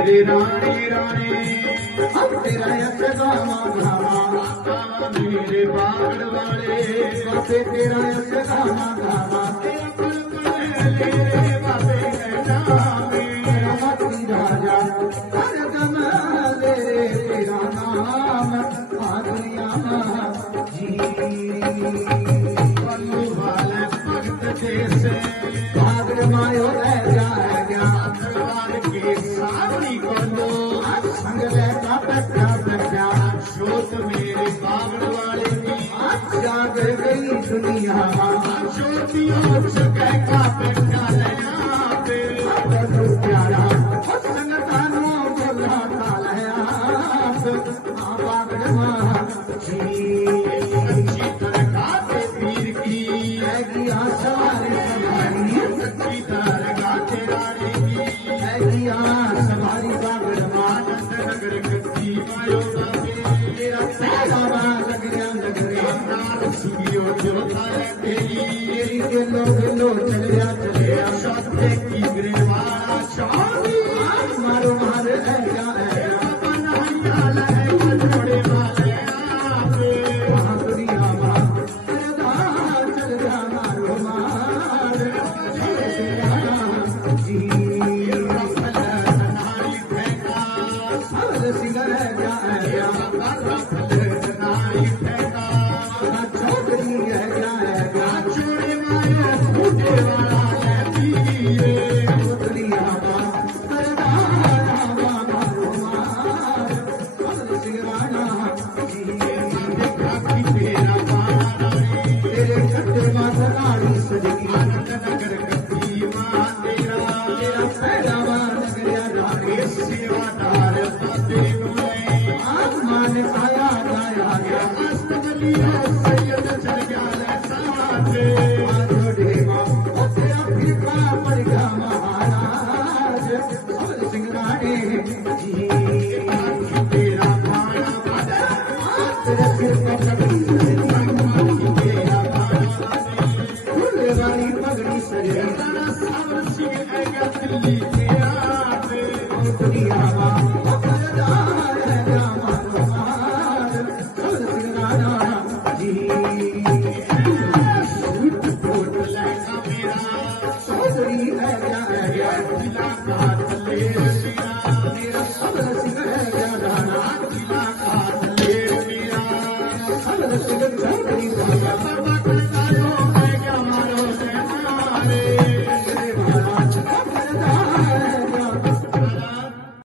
मेरे रानी रानी अब तेरा यशगामा गावा मेरे बागड़ वाले बाबे तेरा यशगामा गावा तेरे बाबे मेरा मती राजा हर गम दे तेरा नाम दुनिया जी बल्लू वाले भगत जैसे बागड़ मायो रह जाएगा दरबार के सामने बोलो संग का बच्चा बच्चा शोक मेरे बागड़ वाले की जाग गई दुनिया ज्योतियों जगह का बच्चा नया प्यारा संगतानो बोला बागड़ माँ सच्ची दरगाह के पीर की सवारी सच्ची दरगाह के रानी की सवारी बागड़ माँ नगर कच्ची मायो तेरा पैसा लग रहा सुनियो जो तेरी दिलो दिलो चलिया सत्य की गिरवारा शादी मारो मारे दुनिया